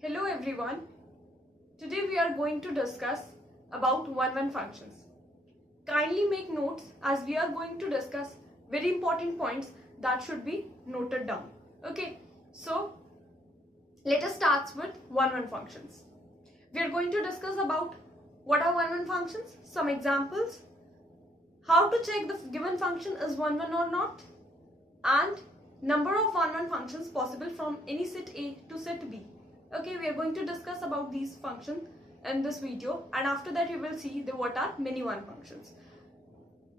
Hello everyone. Today we are going to discuss about one-one functions. Kindly make notes as we are going to discuss very important points that should be noted down. Okay, so let us start with one-one functions. We are going to discuss about what are one-one functions, some examples, how to check the given function is one-one or not, and number of one-one functions possible from any set A to set B. Okay, we are going to discuss about these functions in this video, and after that you will see what are many one functions.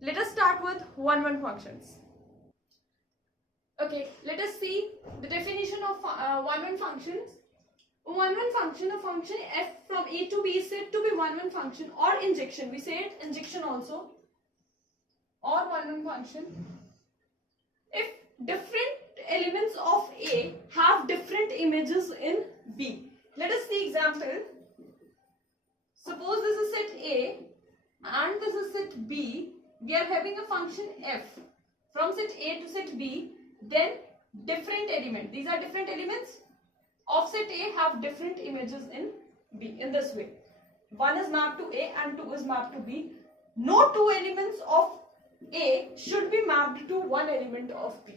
Let us start with one-one functions. Okay, let us see the definition of one-one functions. One-one function, a function f from A to B is said to be one-one function or injection. We say it injection also, or one-one function if different elements of A have different images in B. Let us see example. Suppose this is set A and this is set B. We are having a function f from set A to set B. Then different element. These are different elements of set A have different images in B. In this way, one is mapped to A and two is mapped to B. No two elements of A should be mapped to one element of B.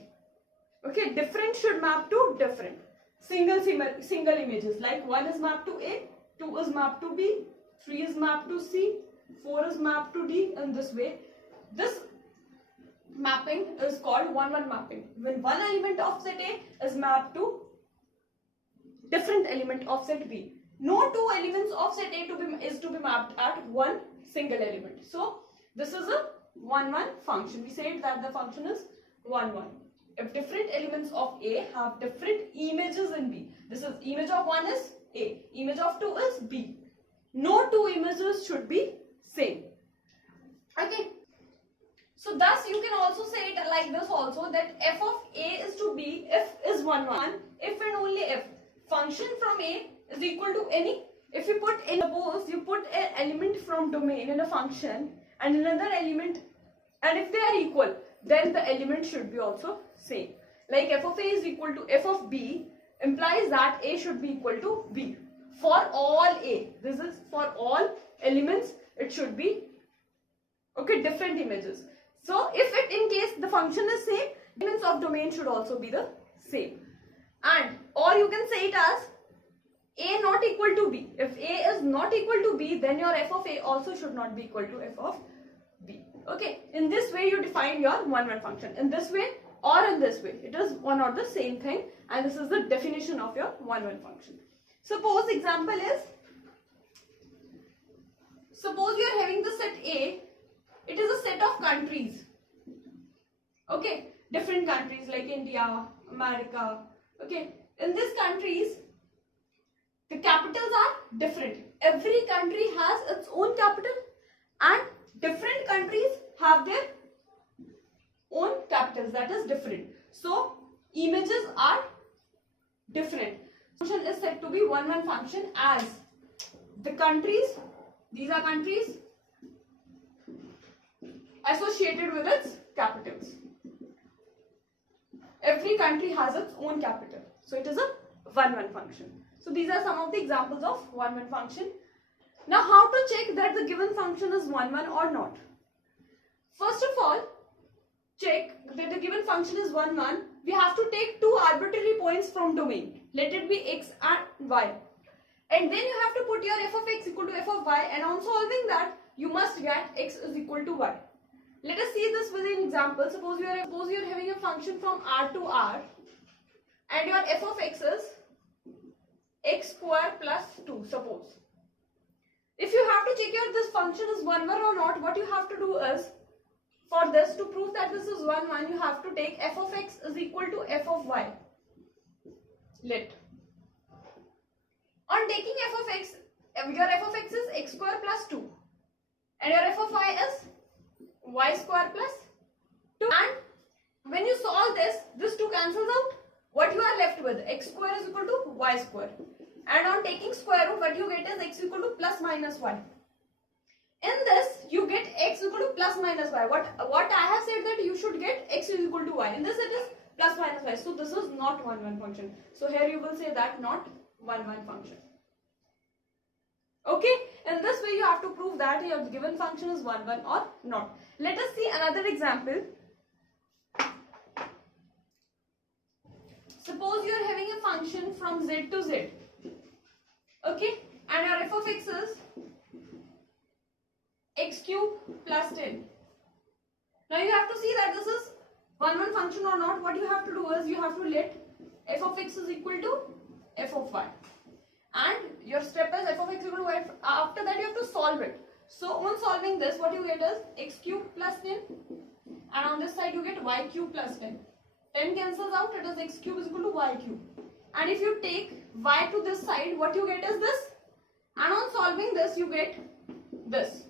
Okay, different should map to different. Single images, like 1 is mapped to A, 2 is mapped to B, 3 is mapped to C, 4 is mapped to D. In this way, this mapping is called one-one mapping. When one element of set A is mapped to different element of set B. No two elements of set A is to be mapped at one single element. So this is a one-one function. We said that the function is one-one. If different elements of A have different images in B, this is image of 1 is A, image of 2 is B. No two images should be same. Okay. So thus you can also say it like this also, that f of A is to B if is 1, 1, if and only if function from A is equal to any. If you put in, suppose you put an element from domain in a function and another element, and if they are equal, then the element should be also same. Like f of A is equal to f of B implies that A should be equal to B. For all A, this is for all elements, it should be okay, different images. So if it in case the function is same, elements of domain should also be the same. And or you can say it as A not equal to B. If A is not equal to B, then your f of A also should not be equal to f of B. Okay, in this way you define your one-one function. In this way or in this way, it is one or the same thing, and this is the definition of your one-one function. Suppose example is, suppose you are having the set A, it is a set of countries. Okay, different countries like India, America. Okay, in these countries, the capitals are different. Every country has its own capital and different countries have their own capitals, that is different. So images are different. Function is said to be one-one function as the countries, these are countries associated with its capitals. Every country has its own capital. So it is a one-one function. So these are some of the examples of one-one function. Now how to check that the given function is one-one or not? First of all, check that the given function is one-one. We have to take two arbitrary points from domain. Let it be x and y. And then you have to put your f of x equal to f of y, and on solving that, you must get x is equal to y. Let us see this with an example. Suppose you are having a function from R to R, and your f of x is x square plus 2, suppose. If you have to check if this function is one-one or not, what you have to do is, for this, to prove that this is one-one, you have to take f of x is equal to f of y. Let. On taking f of x, your f of x is x square plus 2. And your f of y is y square plus 2. And when you solve this, this 2 cancels out. What you are left with? X square is equal to y square. And on taking square root, what you get is x equal to plus minus 1. In this, you get x equal to plus minus y. What I have said that you should get x is equal to y. In this, it is plus minus y. So this is not one-one function. So here you will say that not 1 1 function. Okay, in this way you have to prove that your given function is 1 1 or not. Let us see another example. Suppose you are having a function from z to z. Okay, and your f of x is x cube plus 10. Now you have to see that this is 1 1 function or not. What you have to do is you have to let f of x is equal to f of y. And your step is f of x equal to y. After that you have to solve it. So on solving this, what you get is x cube plus 10. And on this side you get y cube plus 10. 10 cancels out, it is x cube is equal to y cube. And if you take y to this side, what you get is this. And on solving this, you get this.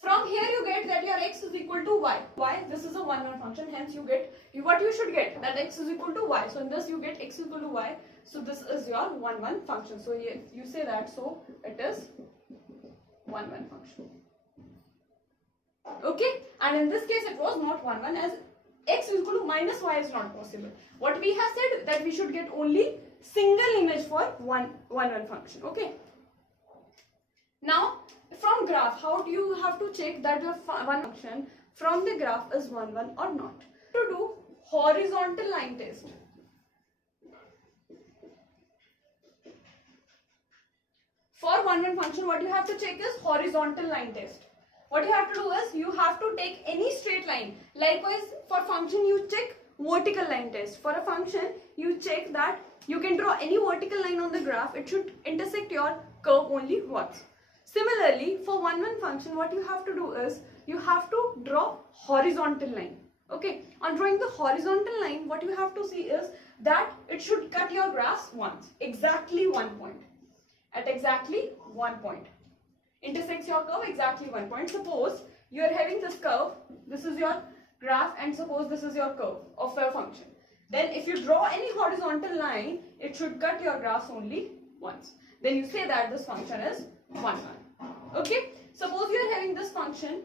From here you get that your x is equal to y. Y, this is a 1 1 function, hence you get what you should get, that x is equal to y. So in this you get x is equal to y. So this is your 1 1 function. So you say that, so it is 1 1 function. Okay, and in this case it was not 1 1, as x is equal to minus y is not possible. What we have said that we should get only single image for 1 1 function. Okay. Now from graph, how do you have to check that your one function from the graph is 1 1 or not? To do horizontal line test. For 1 1 function, what you have to check is horizontal line test. What you have to do is you have to take any straight line. Likewise, for function you check vertical line test. For a function, you check that you can draw any vertical line on the graph. It should intersect your curve only once. Similarly, for 1 1 function, what you have to do is you have to draw horizontal line. Okay, on drawing the horizontal line, what you have to see is that it should cut your graphs once, exactly 1 point. At exactly 1 point. Intersects your curve exactly 1 point. Suppose you are having this curve, this is your graph, and suppose this is your curve of your function. Then if you draw any horizontal line, it should cut your graphs only once. Then you say that this function is 1 1. Okay, suppose you are having this function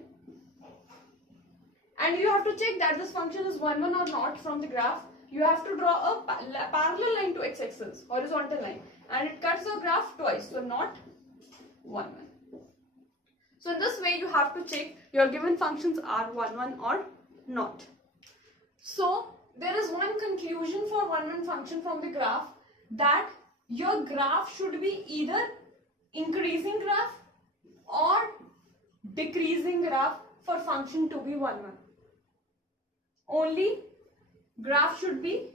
and you have to check that this function is 1 1 or not from the graph. You have to draw a parallel line to x-axis, horizontal line, and it cuts the graph twice, so not 1 1. So in this way you have to check your given functions are 1 1 or not. So there is one conclusion for 1 1 function from the graph, that your graph should be either increasing graph or decreasing graph for function to be 1 1. Only graph should be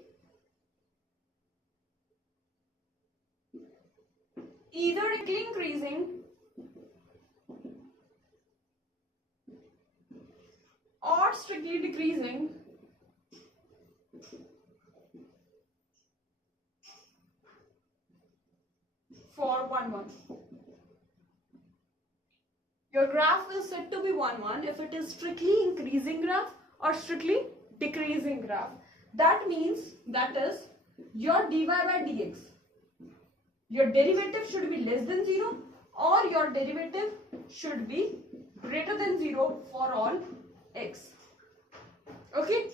either increasing or strictly decreasing for 1 1. Your graph is said to be 1 1 if it is strictly increasing graph or strictly decreasing graph. That means that is your dy by dx, your derivative should be less than 0 or your derivative should be greater than 0 for all x. Okay,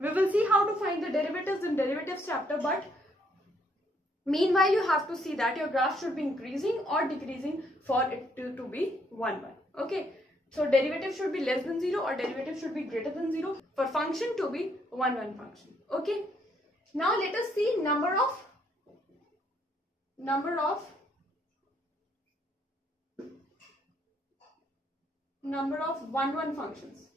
we will see how to find the derivatives in derivatives chapter, but meanwhile you have to see that your graph should be increasing or decreasing for it to be 1 1. Okay, so derivative should be less than 0 or derivative should be greater than 0 for function to be 1 1 function. Okay, now let us see number of 1 1 functions.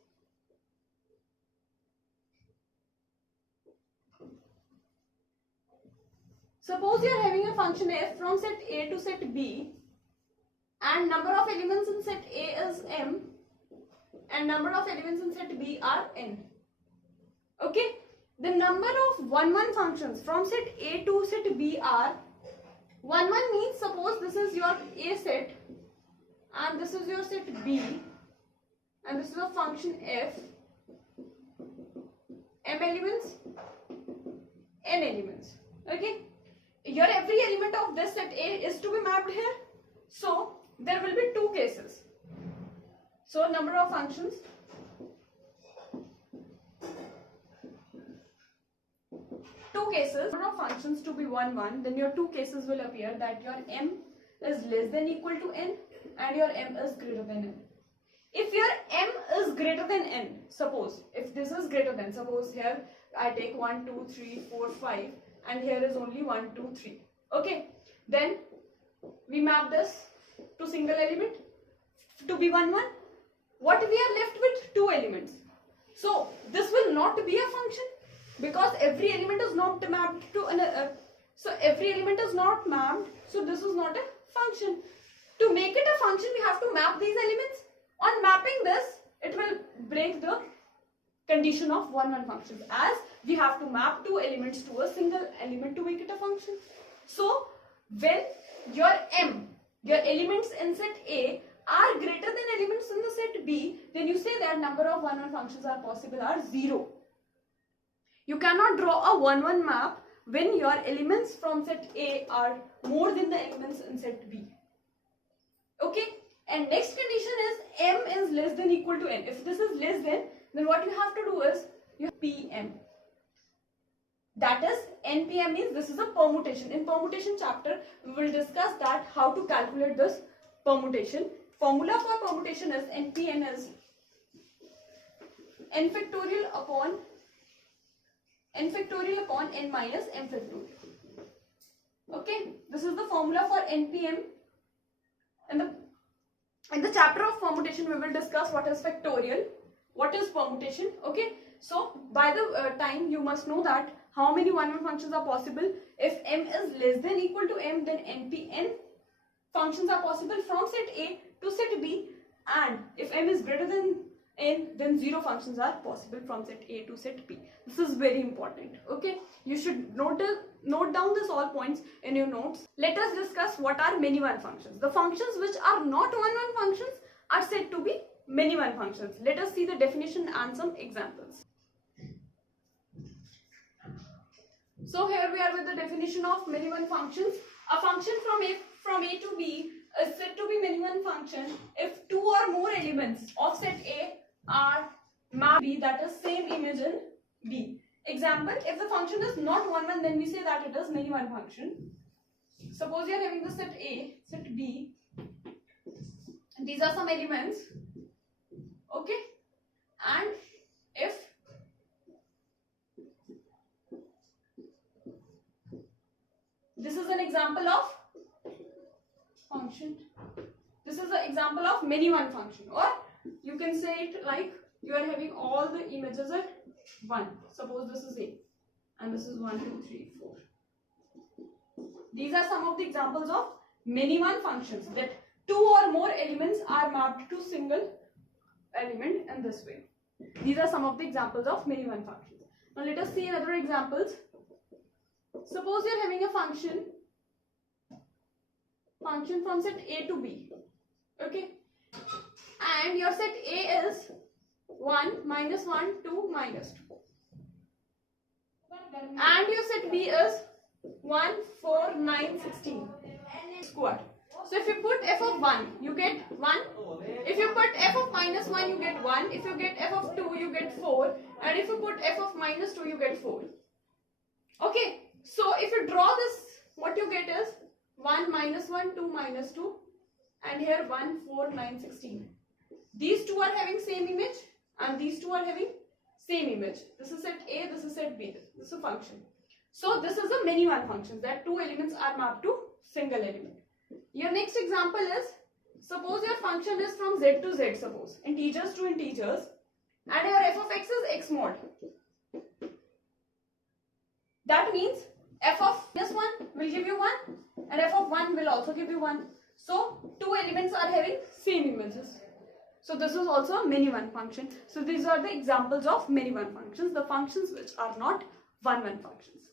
Suppose you are having a function f from set A to set B, and number of elements in set A is m and number of elements in set B are n. Okay, the number of 1 1 functions from set A to set B are 1 1 means suppose this is your A set and this is your set B and this is a function f, m elements, n elements. Okay, your every element of this set A is to be mapped here, so there will be two cases. So number of functions two two cases, number of functions to be 1, 1, then your two cases will appear that your m is less than equal to n and your m is greater than n. If your m is greater than n, suppose if this is greater than, suppose here I take 1, 2, 3, 4, 5 and here is only 1, 2, 3. Okay, then we map this to single element to be 1, 1. What we are left with? Two elements. So this will not be a function because every element is not mapped to another. So every element is not mapped. So this is not a function. To make it a function, we have to map these elements. On mapping this, it will break the condition of 1, 1 functions, as we have to map two elements to a single element to make it a function. So when your m, your elements in set A are greater than elements in the set B, then you say that number of 1, 1 functions are possible are 0. You cannot draw a 1, 1 map when your elements from set A are more than the elements in set B. Okay, and next condition is m is less than equal to n. If this is less than, then what you have to do is you have pm. That is, npm means this is a permutation. In permutation chapter, we will discuss that how to calculate this permutation. Formula for permutation is npn is n factorial upon n minus m factorial. Okay, this is the formula for npm. In the chapter of permutation, we will discuss what is factorial, what is permutation. Okay, so by the time you must know that how many 1, 1 functions are possible. If m is less than equal to m, then npn functions are possible from set A to set B, and if m is greater than n, then 0 functions are possible from set A to set B. This is very important. Okay, you should note down this all points in your notes. Let us discuss what are many one functions. The functions which are not 1, 1 functions are said to be many one functions. Let us see the definition and some examples. So here we are with the definition of many one functions. A function from A to B is said to be many one function if two or more elements of set A are mapped B, that is same image in B. Example, if the function is not 1, 1, then we say that it is many one function. Suppose you are having the set A, set B. These are some elements. Okay, and if this is an example of function, this is an example of many one function, or you can say it like you are having all the images at 1. Suppose this is A and this is 1, 2, 3, 4. These are some of the examples of many one functions, that two or more elements are mapped to single element in this way. These are some of the examples of many one functions. Now let us see other examples. Suppose you are having a function from set A to B. Okay, and your set A is 1, minus 1, 2, minus 2. And your set B is 1, 4, 9, 16 squared. So if you put f of 1, you get 1. If you put f of minus 1, you get 1. If you get f of 2, you get 4. And if you put f of minus 2, you get 4. Okay, so if you draw this, what you get is 1, minus 1, 2, minus 2. And here 1, 4, 9, 16. These two are having same image and these two are having same image. This is set A, this is set B. This is a function. So this is a many one function, that two elements are mapped to single element. Your next example is, suppose your function is from z to z, suppose integers to integers, and your f of x is x mod. That means f of minus 1 will give you 1 and f of 1 will also give you 1. So two elements are having same images. So this is also a many one function. So these are the examples of many one functions, the functions which are not 1, 1 functions.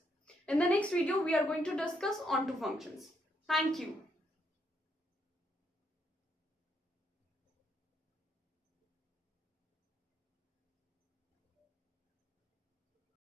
In the next video, we are going to discuss onto functions. Thank you.